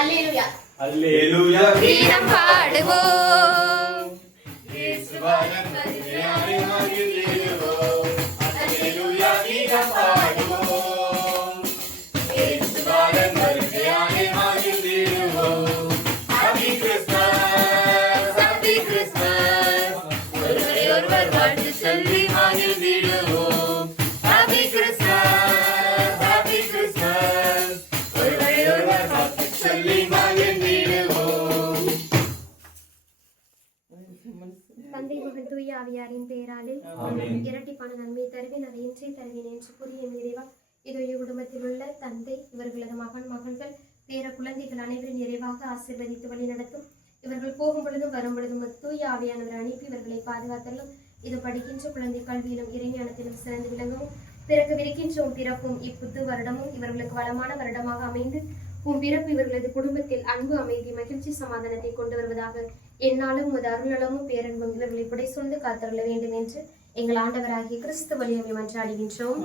அல்லேலூயா அல்லேலூயா கீதம் பாடுவோம். இயேசுவானன் வருகையாலே மகிழ்ந்திடுவோம். அல்லேலூயா கீதம் பாடுவோம். இயேசுவானன் வருகையாலே மகிழ்ந்திடுவோம். Happy Christmas, Happy Christmas. ஒருவரை ஒருவர் வாழ்த்து சொல்லி மகிழ்ந்திடுவோம். Happy Christmas, Happy Christmas. ஒருவரை ஒருவர் வாழ்த்து சொல்லி மகிழ்ந்திடுவோம். தந்தை மகன் தூய ஆவியாரின் பெயராலே இரட்டிப்பான நன்மை தருவேன் அதை இன்றே தருவேன் என்று கூறிய நிறைவா இதோ குடும்பத்தில் உள்ள தந்தை இவர்களது மகன் மகள்கள் பேர குழந்தைகள் அனைவரும் நிறைவாக ஆசீர்வதித்து வழி நடத்தும். இவர்கள் போகும் பொழுதும் வரும் பொழுதும் தூய ஆவியானவர் அனுப்பி இவர்களை பாதுகாத்தலும் இது படிக்கின்ற குழந்தை கல்வியிலும் இறைஞானத்திலும் சிறந்து விளங்கவும் பிறக்கவிருக்கின்ற பிறப்பும் இப்புத்து வருடமும் இவர்களுக்கு வளமான வருடமாக அமைந்து பிறப்பு இவர்களது குடும்பத்தில் அன்பு அமைதி மகிழ்ச்சி சமாதானத்தை கொண்டு வருவதாக என்னாலும் உமது அருள்நலமும் பேரன்பும் இவர்களை புடை சொந்து காத்தருள வேண்டும் என்று எங்கள் ஆண்டவராகிய கிறிஸ்து வழியாக மன்றாடுகின்றோம்.